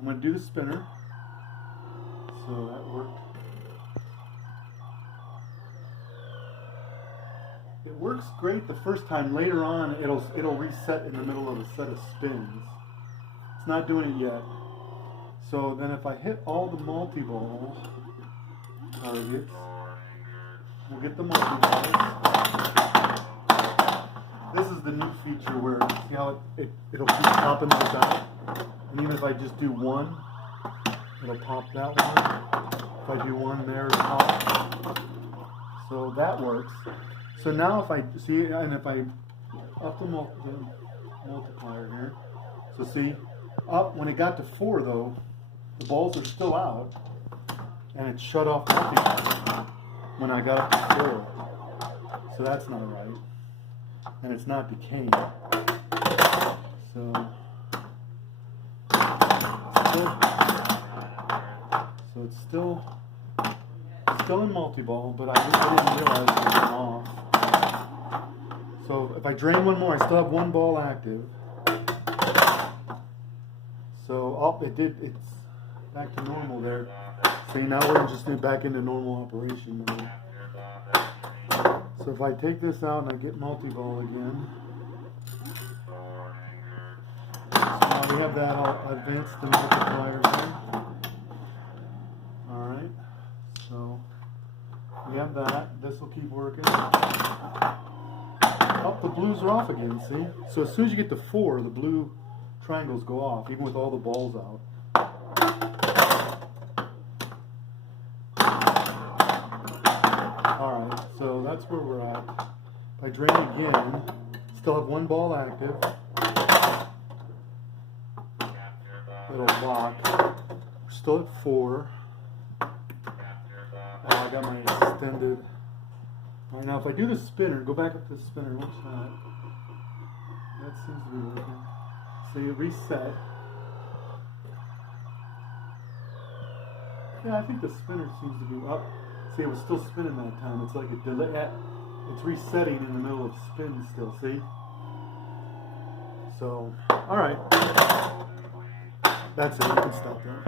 I'm going to do the spinner. So that worked. It works great the first time. Later on, it'll reset in the middle of a set of spins. It's not doing it yet. So then if I hit all the multi-ball targets, we'll get the multi-balls. This is the new feature where, see how it'll keep popping those out? And even if I just do one, it'll pop that one. If I do one there, it'll pop. So that works. So now if I see, and if I up the multiplier here, so see, up when it got to 4 though, the balls are still out, and it shut off multiplier when I got up to 4. So that's not right, and it's not decaying. So it's still in multi-ball, but I didn't realize it was off. So if I drain one more, I still have one ball active. So it's back to normal there. See, now we're just back into normal operation mode. So if I take this out and I get multi-ball again, so now we have that. I'll advance the multiplier there. Alright, so we have that. This will keep working. Oh, the blues are off again, see? So as soon as you get to 4, the blue triangles go off, even with all the balls out. Alright, so that's where we're at. If I drain again, still have one ball active. It'll lock. We're still at 4. Oh, I got my extended. Alright, now if I do the spinner, go back up to the spinner, what's that? That seems to be working. So you reset. Yeah, I think the spinner seems to be up. See, it was still spinning that time. It's like a delay. It's resetting in the middle of spin still, see? So, alright. That's it, you can stop there.